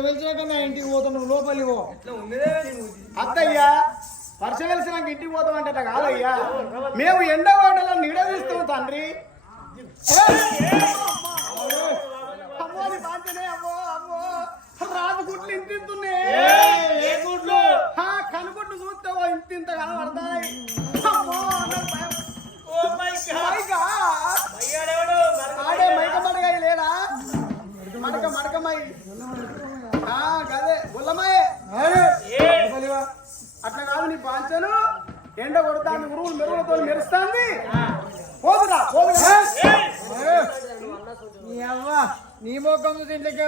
వెలిచాక నా ఇంటికి పోతున్నావు లోపలికి పో. అత్తయ్యా వర్షం వెలిసినాక ఇంటికి పోతాం అంటే కాదయ్యా. మేము ఎండవాడలో నీడ తీస్తాం తండ్రి. రాదు గుడ్లు ఇంత ఇంతున్నే ఏ గుడ్లు? ఆ, కనుగొట్టు చూస్తావో ఇంత ఇంత కనబడతాయి చూసి ఇంట్లోకి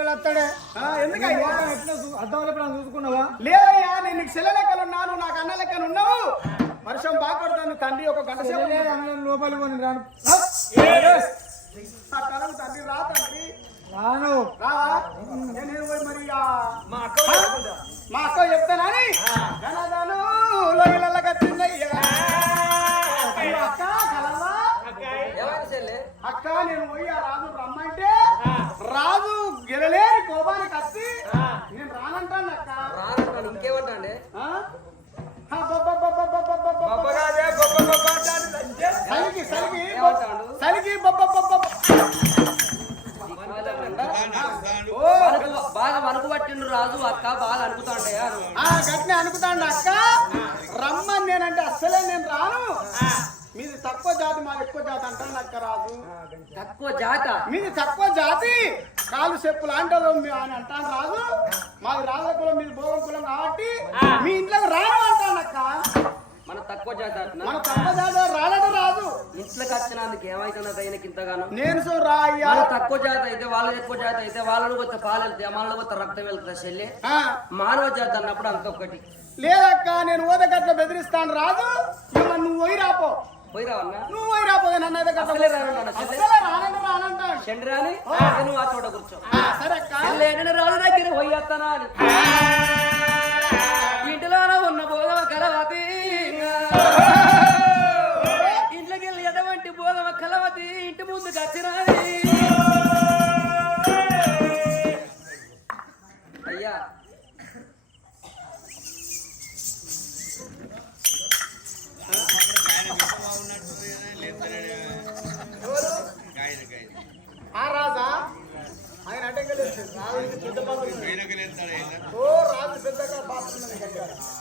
చూ- అద్దం ఎప్పుడైనా చూసుకున్నావా? లేదయ్యా నేను నీకు చెల్ల లెక్కలు ఉన్నాను నాకు అన్న లెక్కలు ఉన్నావు. వర్షం బాగా కొడతాను తండ్రి ఒక గంట సేపు లోపలికి పోని రాను. తండ్రి రా తండ్రి. రాను. రా. నేను పోయి మరి మా అక్క మా అక్క చెప్తానని కట్టిందయ్యా. అయ్యో అక్క కలవా? అక్క నేను పోయి ఆ రాజు రమ్మంటే రాజు గెలలేని కోపానికి వచ్చి నేను రానంటాను అక్క ఇంకేమంటే ఆ? ఆ, బబ్బబ్బబ్బబ్బబ్బబ్బబ్బ. సలికి బాగా వణుకు పట్టిండు రాజు అక్క బాగా గట్టినే అనుకుతాను అక్క రమ్మని నేనంటే అస్సలే నేను రాను తక్కువ జాతి మాది ఎక్కువ జాతి అంటాను అక్క రాజు. తక్కువ జాత? మీది తక్కువ జాతి? కాలు చెప్పులు అంటారు మీ- అని అంటాను రాజు. మాది రాజుల కులం మీది భోగం కులం కాబట్టి మీ ఇంట్లోకి రాను అంటాను అక్క. మన తక్కువ జాత. మన తక్కువ జాతి రాలడు రాజు? ఇంట్లోకి వచ్చినందుకు ఏమైతున్నది ఆయనకి ఇంతగానో? నేను సో రా అయ్యా. మన తక్కువ జాత అయితే వాళ్ళది ఎక్కువ జాత అయితే వాళ్ళలో కొత్త పాలు వెళ్తాయి? మనలో కొత్త రక్తం వెళ్తుంది చెల్లి? మానవ జాతి అన్నప్పుడు అంతొక్కటి లేదక్క నేను ఓదగట్ల బెదిరిస్తాను రాజు. ఇవాళ నువ్వు పోయి రాపో. నువ్వు పోయి రాపో నన్ను అయితే గట్ల అసలే రాను నాన్న, చెల్లె. అస్సలే రానంటే రానంటాను చంద్రాని నువ్వు ఆ చోట కూర్చో. రాజు దగ్గర పోయేస్తానా అని. ఇంటిలోన ఉన్న భోగమ కలవతి ఇంట్లోకి వెళ్ళి ఎటువంటి భోగమ కలవతి ఇంటి ముందుకు వచ్చినది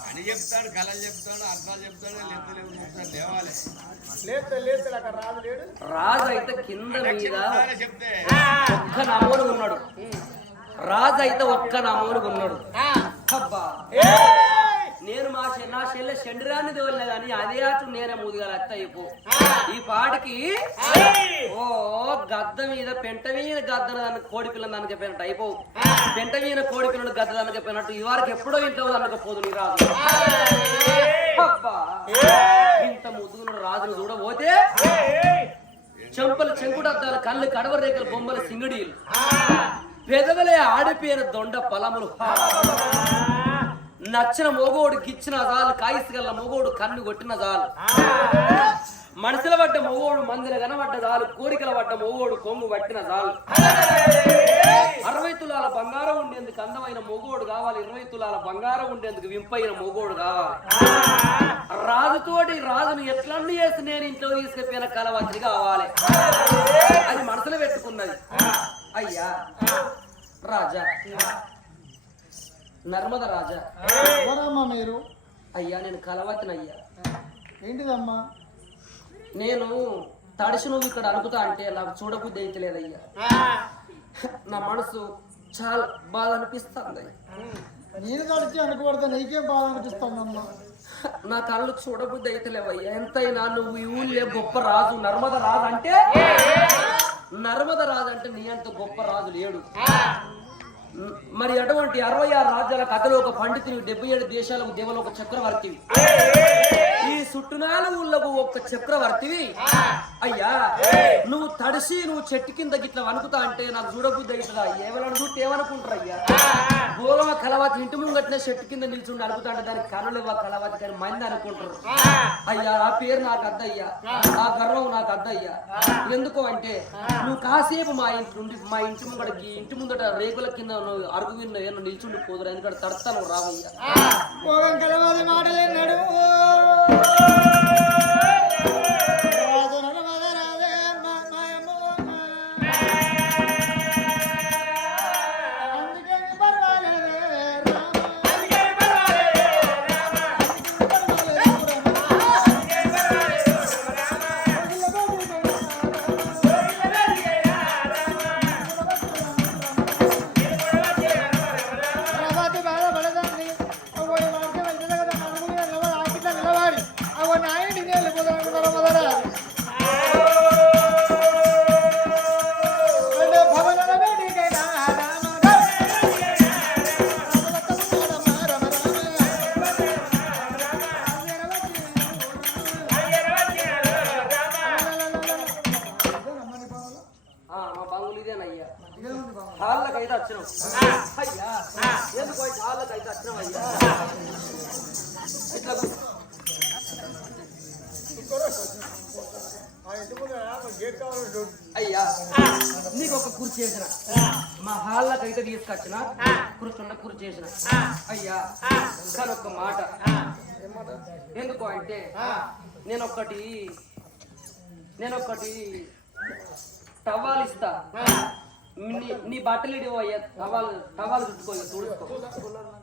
అని చెప్తాడు కళలు చెప్తాడు అర్థాలు చెప్తాడు లేవాలి. అక్కడ రాజు లేడు. రాజు అయితే కింద మీద చెప్తే. ఒక్క నమోడు ఉన్నాడు రాజు అయితే ఒక్క నమోడు ఉన్నాడు అబ్బా. చెల్లె చంద్రాన్ని తోలిన కానీ అదే అటు నేనే లెక్క అయిపో. ఈ పాటికి ఓ గద్ద మీద పెంట మీద గద్ద దాన్ని కోడి పిల్లని దానికి చెప్పినట్టు అయిపోవు పెంట మీద కోడి పిల్లలు గద్ద దానికి చెప్పినట్టు ఈ వారికి ఎప్పుడో ఇంట్లో దనకపోదు అబ్బా ఇంత ముద్దుగున్న రాజును చూడబోతే చెంపలు చెంకుడద్దాలు కళ్ళు కడవ రేఖలు బొమ్మలు సింగడీలు. పెదవులే ఆడిపోయిన దొండ పొలములు. నచ్చిన మొగోడు గిచ్చిన జాలు కాయిస్గల్ల మొగోడు కన్ను కొట్టిన జాలు. మనసుల పడ్డ మొగోడు మందిర కనబడ్డ జాలు కోరికల పడ్డ మొగోడు కొంగు పట్టిన జాలు. అరవై తులాల బంగారం ఉండేందుకు అందమైన మొగోడు కావాలి ఇరవై తులాల బంగారం ఉండేందుకు వింపైన మొగోడు కావాలి రాజుతోటి రాజును ఎట్లన్నీ చేసి నేను ఇంట్లో తీసుకెళ్ళిన కలవచ్చి కావాలి. అది మనసులో పెట్టుకున్నది. అయ్యా రాజా నర్మద రాజా. ఎవరమ్మా మీరు? అయ్యా నేను కలవతినయ్యా ఏంటిదమ్మా? నేను తడిసి నువ్వు ఇక్కడ అనుకుతా అంటే నాకు చూడబుద్ధి అయితే లేదయ్యా. నా మనసు చాలా బాధ అనిపిస్తుంది. నేను తడిచి అనుకోబడతా నీకేం బాధ అనిపిస్తుందమ్మా నా కళ్ళు చూడబుద్ధి అయితే లేవయ్యా. ఎంతైనా నువ్వు ఈ ఊళ్ళే గొప్ప రాజు నర్మద రాజు అంటే నర్మద రాజు అంటే నీ అంత గొప్ప రాజు లేడు. మరి అటువంటి అరవై ఆరు రాజ్యాల కథలో ఒక పండితుని డెబ్బై ఏడు దేశాలకు దేవలో ఒక చక్రవర్తివి. ఈ చుట్టునాలు ఒక చక్రవర్తివి. అయ్యా నువ్వు తడిసి నువ్వు చెట్టు కింద గిట్లా వణుకుతా అంటే నాకు చూడబుద్ధి అవుతుందా ఏమని ఏమనుకుంటారు అయ్యా గోగమ కలవాతి ఇంటి ముంగట్నే చెట్టు కింద నిల్చుండి అంటే దానికి కనులు ఇవ్వ కలవాతి కానీ మంది అనుకుంటారు. అయ్యా ఆ పేరు నాకు అద్దయ్యా. ఆ. గర్వం నాకు అద్దయ్యా. ఎందుకు అంటే నువ్వు కాసేపు మా ఇంటి నుండి మా ఇంటి ముంగడికి ఇంటి ముందట రేకుల కింద నువ్వు అరుగు విన్న ఏమో నిల్చుండి పోదురు ఎందుకంటే తడతాను రావయ్యా. నీకు ఒక కుర్చీ చేసిన. మా హాళ్ళకైతే తీసుకొచ్చిన. కూర్చుండ కుర్చీ చేసిన. అయ్యా కానీ ఒక మాట. ఎందుకు అంటే నేను ఒకటి నేను ఒకటి టవాల్ ఇస్తా నీ- నీ బట్టలు ఇడివో అయ్యా టవాల్ టవాల్ చుట్టుకో ఇక తుడుచుకో ఆ,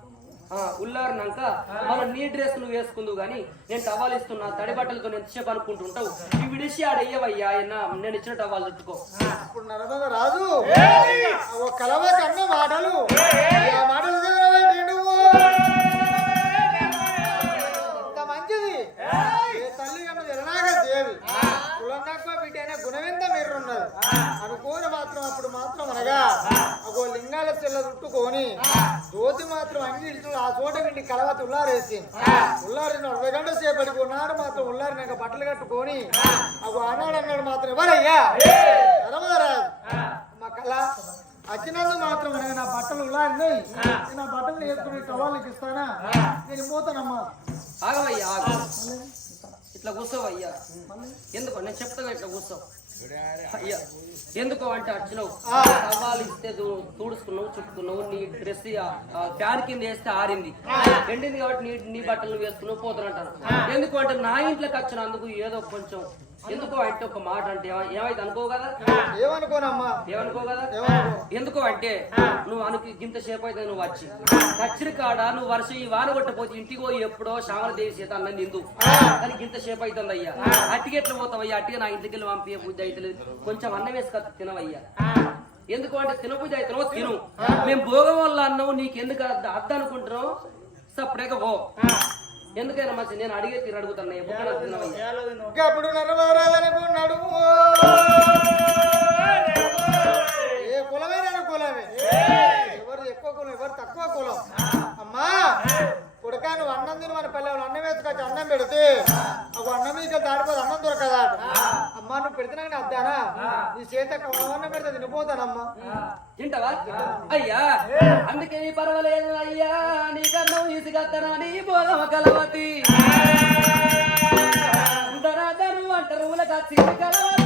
ఉల్లారినాక మన నీ డ్రెస్ నువ్వు వేసుకుందువు గానీ నేను టవాల్ ఇస్తున్నా తడి బట్టలతో ఎంతసేపు అనుకుంటుంటావు? ఇవి విడిచి ఆడయ్యవయ్యా ఆయన నేను ఇచ్చిన టవాల్ చుట్టుకో ఇప్పుడు రాజు. ఒక కలవ కన్న మాటలు. మంచిది. తల్లి కన్న దేవి. బిడ్డ అనే గుణవింత అనుకోని మాత్రం అప్పుడు మాత్రం అనగా ఒక లింగాల చెల్ల చుట్టుకొని దోతి మాత్రం అంగి ఇడుచు ఆ చోట విండి కలవతి ఉల్లారేసి ఉల్లారిన అరవై గంటల సేపటికి ఉన్నాడు మాత్రం ఉల్లారినాక బట్టలు కట్టుకొని అవి అన్నాడు అన్నాడు మాత్రం ఎవరయ్యా? నరమదరాజు మా కళ వచ్చినందుకు మాత్రం నా బట్టలు ఉల్లారినాయి ఆ. బట్టలు వేసుకుని టవాళ్ళకి ఇస్తానా? నేను పోతానమ్మా. ఆగవయ్యా ఆగు. ఇట్లా కూర్చోవయ్యా. ఎందుకు? నేను చెప్తాను ఇట్లా కూర్చో. అయ్యా ఎందుకు అంటే వచ్చినావు టవాలు ఇస్తే తుడుచుకున్నావు చుట్టుకున్నావు నీ డ్రెస్ ఫ్యాన్ కింద వేస్తే ఆరింది. ఎండింది కాబట్టి నీ నీ బట్టలు వేసుకున్నావు పోతానంటాను ఎందుకు అంటే నా ఇంట్లోకి వచ్చినందుకు ఏదో కొంచెం ఎందుకు అంటే ఒక మాట అంటే ఏమై- ఏమైతే అనుకో కదా? ఏమనుకోనమ్మా? ఏమనుకో కదా? ఎందుకు అంటే నువ్వు అనుకు గింత సేపు అయితే నువ్వు వచ్చి. కచ్చిరి కాడ నువ్వు వర్ష ఈ వాన కొట్టపోతే ఇంటికి పోయి ఎప్పుడో శ్రావణ దేవి సీత అన్నది నిందు. కానీ గింత సేపు అవుతుంది అయ్యా అట్టికి ఎట్లా పోతావయ్యా అట్టిగా నా ఇంటికి వెళ్ళి పంపే బుద్ధి అయితే కొంచెం అన్నం వేసుక తినవయ్యా. ఎందుకు అంటే తినబుద్ధి అయితే తిను. మేము భోగం వల్ల అన్నావు నీకు ఎందుకు అద్ద అద్ద అనుకుంటున్నావు? సప్పుడేక పో. ఎందుకైనా మంచి నేను అడిగే తీరు అడుగుతున్నా ఎప్పుడు తినవయ్యా అప్పుడు ఏ కులమైన కులమే. ఎవరు ఎక్కువ కులం ఎవరు తక్కువ కులం? అమ్మా! కొడుకా నువ్వు అన్నం తిని మన పిల్లలు అన్నం వేసుకొచ్చి అన్నం పెడితే ఒక అన్నం మీద దాడిపోతే అన్నం దొరకదా? అమ్మ నువ్వు పెడితే నాకు అద్దానా? నీ చేత అన్నం పెడితే తినిపోతానమ్మా తింటావా? అయ్యా అందుకే నీ పర్వాలేదు అయ్యా నీ కన్నం ఈసిగత్తనా నీ బోధమ కలవతి. అంటారు ఉలకచ్చి కలవతి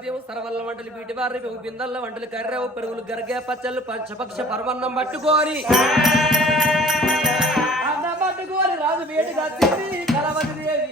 ఉదయం సర్వల్ల వంటలు బీటి వారదేవు బిందల్ల వంటలు కర్రెవు పెరుగులు గరిగే పచ్చళ్ళు పంచపక్ష పర్వన్నం పట్టుకోని అన్నం పట్టుకోని రాజు వేడిగా తిని కలవతి దేవి.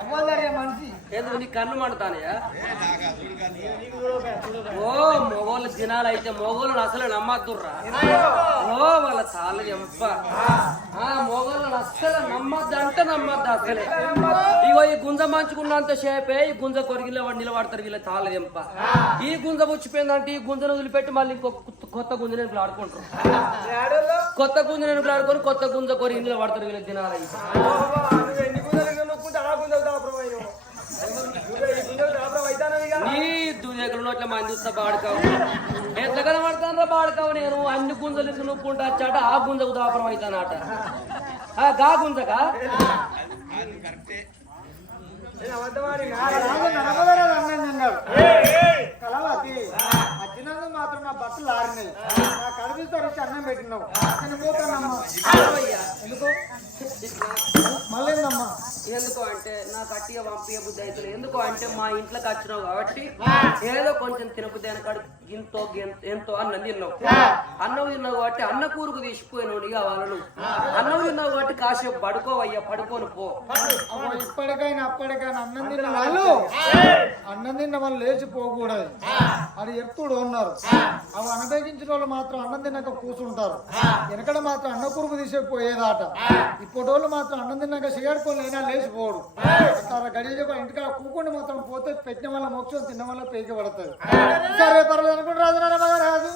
అవ్వదాడే మనిషి. ఎందుకు నీ కన్ను అసలు ఓ మొగోళ్ళ దినాలు అయితే మొగోళ్ళని అసలు నమ్మద్దుర్రా. ఓ వాళ్ళ చాలా ఎంప ఆ మొగోళ్ళని అస్సలు నమ్మద్దు అంటే నమ్మద్దు అసలే. ఇగో ఈ గుంజ మంచుకున్నంత సేపే ఈ గుంజ కొరిగిలో వాడు నిలబడతారు వీళ్ళ తాళ్ళ ఎంప ఈ గుంజ పుచ్చిపోయిందంటే ఈ గుంజను వదిలిపెట్టి మళ్ళీ ఇంకొక కొత్త- గుంజ నేను ఆడుకుంటారు కొత్త గుంజ నేను ఆడుకొని కొత్త గుంజ కొరిగి నిలబడతారు వీళ్ళ దినాలు అయితే ఎన్ని గుంజలు నొక్కుంటే ఆ గుంజలు దాపరం అయినావు నువ్వు ఈ గుంజలు దాపరం అవుతానవి ఇక నీ దువ్వెకల నోట్ల మంది చూస్తా బాడుకావు. ఎట్లా కనబడతానరా బాడుకావు నేను? అన్ని గుంజలు ఇట్లా నొక్కుంటా వచ్చాట ఆ గుంజకు దాపరం అవుతానట ఆ గా గుంజకా? కలవతి మాత్రం నా బట్టలు ఆరినాయి నా కడుపు తరిచి అన్నం పెట్టినావు. నేను పోతానమ్మా అయ్యా. ఎందుకు మళ్ళీ ఏందమ్మా ఎందుకు అంటే అట్టిగా పంపించే బుద్ధి అవుతుంది ఎందుకు అంటే మా ఇంట్లోకి వచ్చినావు కాబట్టి ఏదో కొంచెం తినబుద్ధి అనకాడు ఇంతో ఎంతో అన్నం తిన్నావు. అన్నం తిన్నావు కాబట్టి అన్న కూరకు తీసిపోయినావు నీగా వాళ్ళు అన్నం తిన్నావు కాబట్టి కాసేపు పడుకోవయ్యా పడుకొని పో. ఇప్పటికైనా అప్పటికైనా అన్నం తిన్న వాళ్ళు అన్నం తిన్న వాళ్ళు లేచిపోకూడదు అది ఎప్పుడు ఉన్నారు. అవి అనుభవించిన వాళ్ళు మాత్రం అన్నం తిన్నాక కూర్చుంటారు వెనకడ మాత్రం అన్న కురుపు తీసేపోయేదాట ఇప్పటి వాళ్ళు మాత్రం అన్నం తిన్నాక సిగడుకొని అయినా లేచిపోడు అంటారా గడియ ఇంటికాడ కూకుండా మాత్రం పోతే పెట్టిన వల్ల మోక్షం తిన్న వల్ల పేకి పడుతుంది. సరే పర్లేదు అనుకుంటే రాజు రాజు.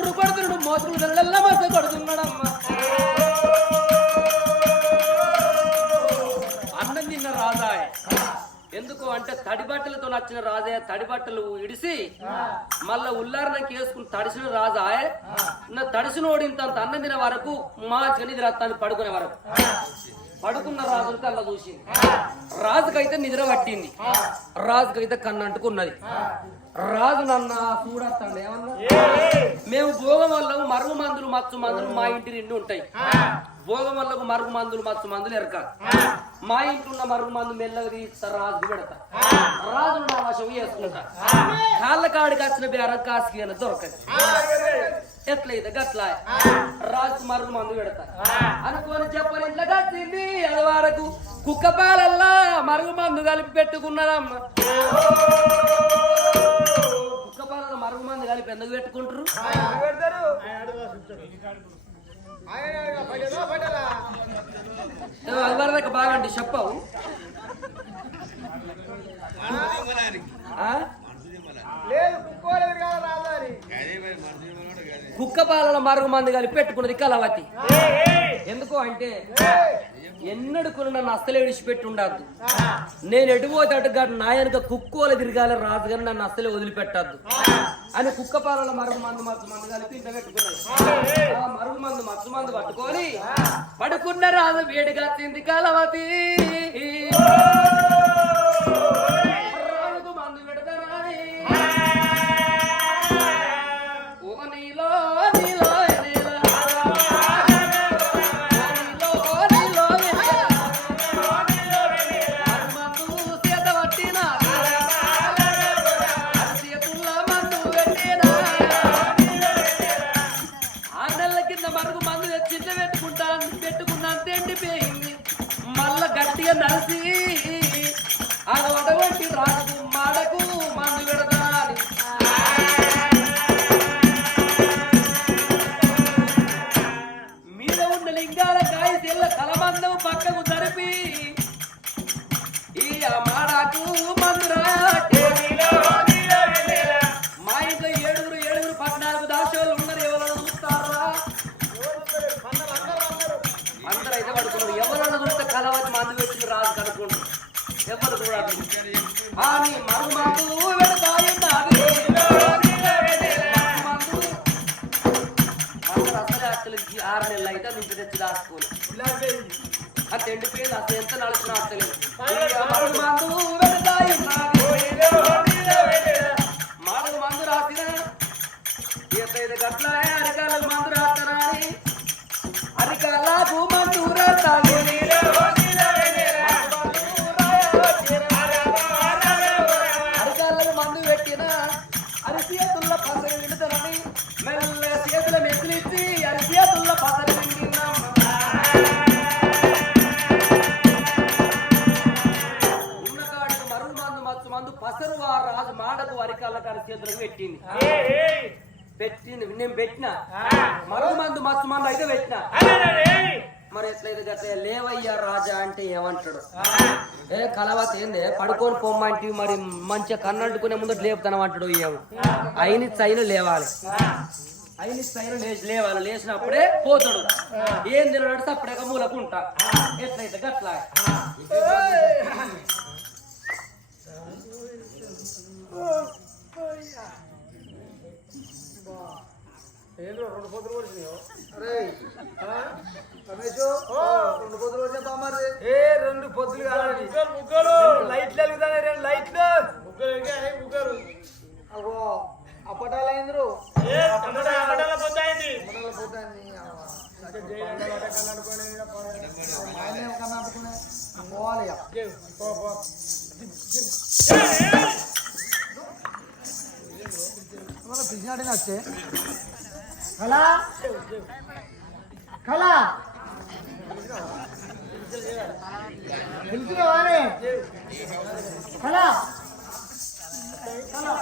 గుర్రు కొడుతున్నాడు మోతులు నెలల్ల మస కొడుతున్నాడమ్మా. అన్నం తిన్న రాజాయ్. ఎందుకు అంటే తడి బట్టలతో నచ్చిన రాజే తడి బట్టలు ఇడిసి మళ్ళా ఉల్లారణకి వేసుకుని తడిసిన రాజాయ్. నా తడిసిన ఓడింత అన్నం తినే వరకు మా నిద్ర రత్తాన్ని పడుకునే వరకు. పడుకున్న రాజులకి అలా చూసింది. రాజుకైతే నిద్ర పట్టింది. రాజుకైతే కన్ను అంటుకున్నది రాజు నన్న చూడస్తాడు ఏమన్నా? మేము భోగం వల్ల మరుగు మందులు మచ్చు మందులు మా ఇంటి నిండి ఉంటాయి. భోగం వల్లకు మరుగు మందులు మచ్చు మందులు ఎరక. మా ఇంట్లో ఉన్న మరుగు మందు మెల్లగా తీస్తా రాజు పెడతా. రాజు నా వశం చేసుకుంటా. కాళ్ళ కాడికి వచ్చిన బేరం కాసుకి దొరకదు. ఎట్లయితే గట్లా. రాజు మరుగు మందు పెడతా. అనుకోని చెప్పని ఇట్లా కట్టింది కుక్క పాలల్లా మరుగు మందు కలిపి పెట్టుకున్నారమ్మ. మరుగు మందు కలిపి ఎందుకు పెట్టుకుంటారు? పెడతారు ఆయన పడేదా పడేలా అది వరకు బాగండి చెప్పవు. లేదు కుక్కపాలన కదా కుక్క మరుగు మందు కలిపి పెట్టుకున్నది కళావతి ఎందుకు అంటే ఎన్నడుకుని నన్ను అస్సలే విడిచిపెట్టి ఉండద్దు నేను ఎటుపోతే అటుగా నాయనక కుక్కోలు తిరగాలి రాదు కానీ నన్ను అస్సలే వదిలిపెట్టద్దు. అని కుక్క పాలల మరుగు మందు మత్తు మందు కలిపి ఇంత పెట్టుకున్నది. ఆ మరుగు మందు మత్తు మందు పట్టుకొని పడుకున్న రాదు వేడిగా తింది కలవతి. మందు పెట్టింది రాజు కనుక్కుంటు ఎవరు అని మరుగు మందు. అసలు అసలే అసలు ఈ ఆరు నెలలు అయితే నువ్వు తెచ్చి దాచుకోను అది ఎండిపోయింది అసలు ఎంత నడిచినా అసలేదు పెట్టింది. పెట్టింది. నేను పెట్టిన. మరుగు మందు మచ్చు మందు అయితే పెట్టిన. మరి ఎట్లయితే గట్ల లేవయ్యా రాజా అంటే ఏమంటాడు? ఏ కలవత ఏందే? పడుకొని పొమ్మంటి మరి మంచిగా కన్నంటుకునే ముందు లేపుతాను అంటాడు ఏమో అయిన చైన లేవాలి. అయిన చైన లేచి లేవాలి. లేచినప్పుడే పోతాడు. ఏం తినడు అప్పుడే మూలకుంటా. ఎట్లయితే గట్లా. ఏంద్రో రెండు పొద్దులు కొడిచినాయో అరే రమేష్ రెండు పొద్దులు కొడిచిన బామ్మారి ఏ రెండు పొద్దులు కావాలి లైట్లు వెలుగుతాయి రెండు లైట్లు అగో అప్పటాలు అయిందిరు అప్పటాల ఆయన కన్నా అనుకునే పోవాలి. ఇవాళ పిలిచినాడే వచ్చే కళా. కళా. పిలిచినవానే. కళా. కళా.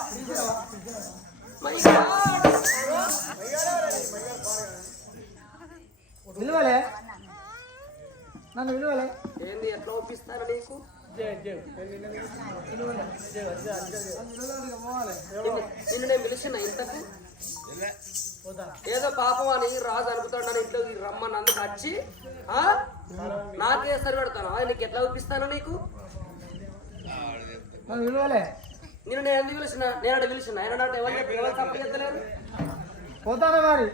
విలువలే. నన్ను విలువలే. ఏంది ఎట్లా ఒప్పిస్తాను నీకు? నిన్ను- నిన్ను నేను పిలిచిన ఇంతకు? ఏదో పాపం అని రాజు అనుకుతాడు నన్ను ఇంట్లో రమ్మని అందుకు వచ్చి? నాకే సరి పెడతాను. అది నీకు ఎట్లా ఒప్పిస్తాను నీకు? నేను నేను ఎందుకు పిలిచిన? నేను అక్కడ పిలిచిన. ఆయన నాటి ఎవరు చెప్పి ఎవరు తప్పు చేస్తలేరు పోతానే మరి?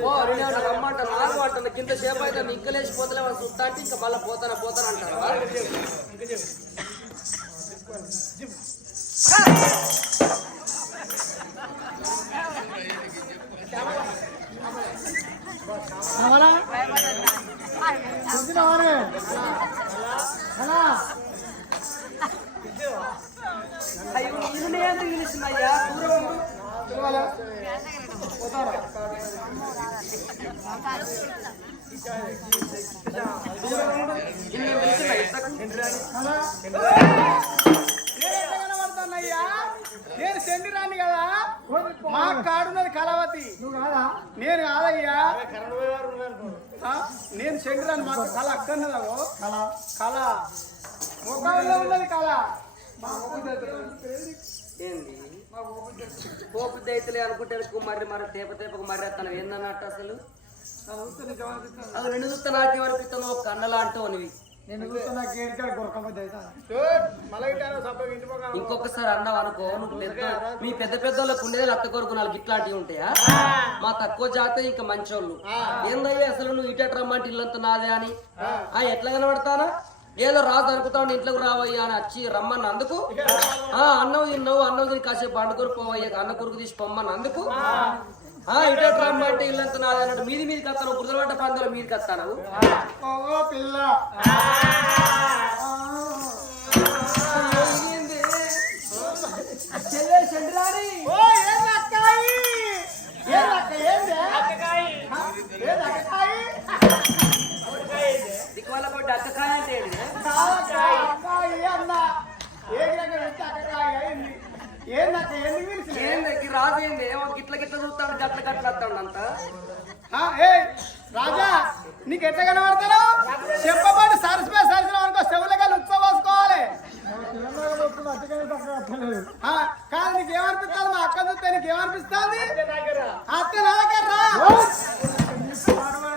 ఓ నేను రమ్మంట? నాకు అంటాను కింద సేపు అయితే ఇంకా లేచిపోతలే వాళ్ళు చూస్తా అంటే ఇంకా మళ్ళీ పోతానా పోతాను అంటారు కమలా పిలిచినవానే ఎందుకు పిలిచిన అయ్యా? దూరం ఎట్లా కనబడుతున్నాయ్యా నేను సెండి రాని కదా? మా కాడున్నది కళావతి. నువ్వు కాదా నేను కాదయ్యా? నేను సెండి రాని మాకు కళ అక్కన్నదాగో కళ. కళ. ముఖంలో ఉన్నది కళ. ఏంది? పోపు దైతులే అనుకుంటే మరి మరి తేప తేపకు మరి అతను ఏందన్నట్టు అసలు? అది రెండు చూస్తే నాకేం అనిపిస్తుందో ఒక కన్నలా అంటావు నువ్వు నేను చూస్తున్నా కొరకపోతే ఇంకొకసారి అన్నావు అనుకో నువ్వు పెద్ద మీ పెద్ద పెద్ద వాళ్ళకు ఉండేది అత్త కొరకు నాలుగు ఇట్లాంటివి ఉంటాయా మా తక్కువ జాతే ఇంకా మంచోళ్ళు. ఏందయ్యా అసలు నువ్వు ఇట రమ్మంటే ఇల్లంతా నాదే అని? ఆ. ఎట్లా కనబడతానా? ఏదో రాదు అనుకుతావు ఇంట్లోకి రావయ్యా అని వచ్చి రమ్మని అందుకు. ఆ అన్నం తిన్నావు అన్నం తిని కాసేపు పండుకొని పోవయ్యా అన్న కొరకు తీసి పొమ్మని అందుకు. ఆ ఇట రమ్మంటే ఇల్లంతా నాదే అన్నట్టు మీది మీదకి వస్తాను గుర్తుపడ్డ పందులో మీదకి వస్తాను పిల్ల. దిక్కువల్ల అక్కకాయ? అంటే అక్కాయి అన్న ఏ రకం ఎంత అక్కకాయి అయింది? ఏంది రాజు ఏంది? ఏమో గిట్ల గిట్ల చూస్తాడు గట్ల గట్ల వస్తాడు అంతా. రాజా నీకు ఎట్లా కనబడతావు చెప్పబడి సరస్మే సరస్సు అనుకో చెవులకాయలు ఉత్సవాసుకోవాలి కాదు నీకు ఏమనిపిస్తుంది? మా అక్క చూస్తే నీకు ఏమనిపిస్తుంది? అత్త నా దగ్గర రా.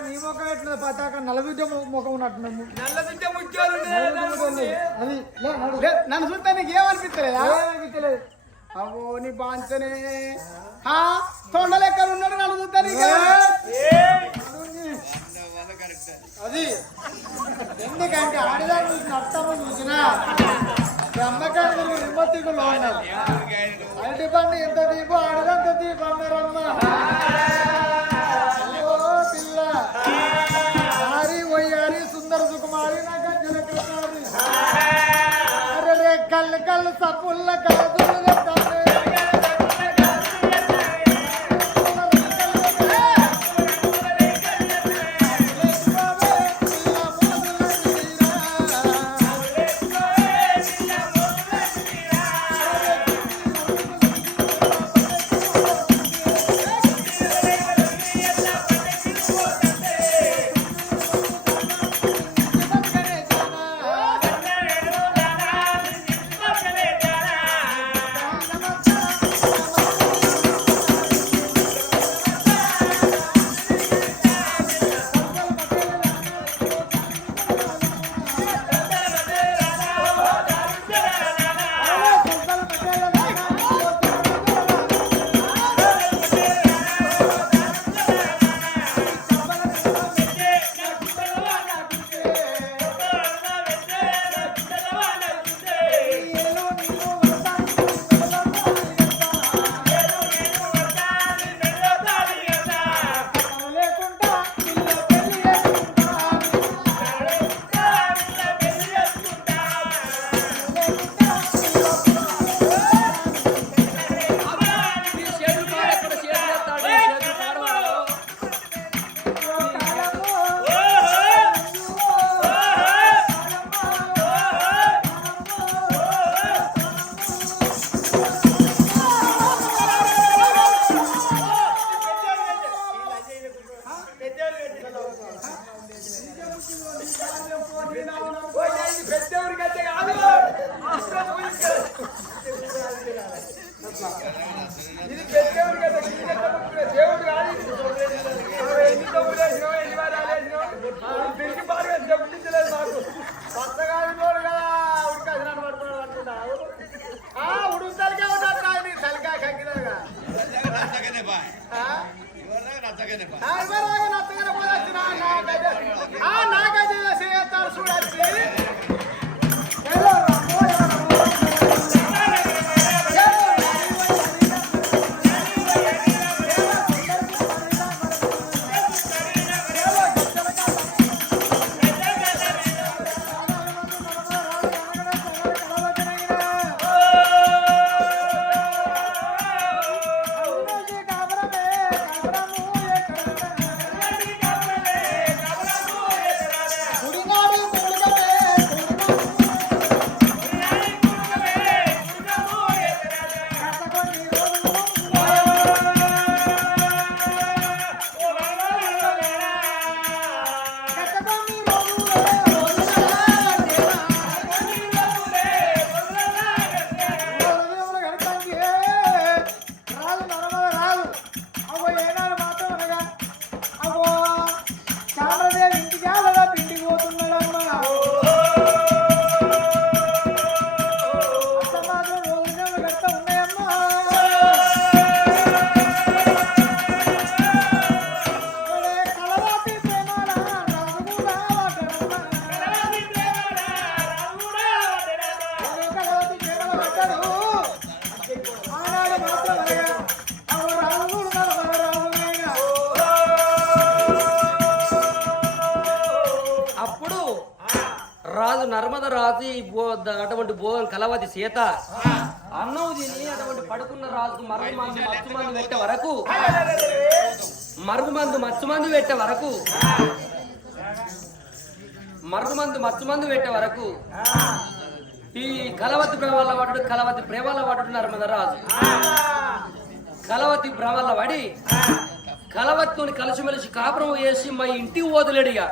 నీ ముఖం ఎట్లా పతాక నలభై ముఖం ఉన్నట్టు నల్ల బిడ్డ ముత్యాలు అది లే, నడు. లే, నన్ను చూస్తే నీకు ఏమనిపిస్తలేదా? ఏమనిపించలేదు. అవో నీ బాంచనే. ఆ, తొండ లెక్కలు ఉన్నాడు నన్ను చూస్తే అది. ఎందుకంటే ఆడదాన్ని చూసిన అర్థము చూసిన బ్రహ్మకాండ నిమ్మతికు లోన్నారు ఎవరికి అరటి పండు ఎంత తీపు ఆడదంత తీపు అన్నారమ్మ. అయ్యో పిల్ల. ఆరి వయ్యారి సుందర సుకుమారి నాకు గజ్జల కృష్ణారి కళ్ళు సపుల్ల కాదు. కలదులు ఈ నర్మద రాజు అటువంటి భోగం కలవతి సీత. అన్నం తిని అటువంటి పడుకున్న రాజుకు మరుగు మందు మచ్చు మందు పెట్టే వరకు మరుగు మందు మచ్చు మందు పెట్టే వరకు మరుగు మందు మచ్చు మందు పెట్టే వరకు ఈ కలవతి ప్రేమల వాడు కలవతి ప్రేమల వాడు నర్మద రాజు. కలవతి భ్రమల పడి కలవత్తుని కలిసిమెలిసి కాపురం వేసి మా ఇంటికి వదిలేడుగా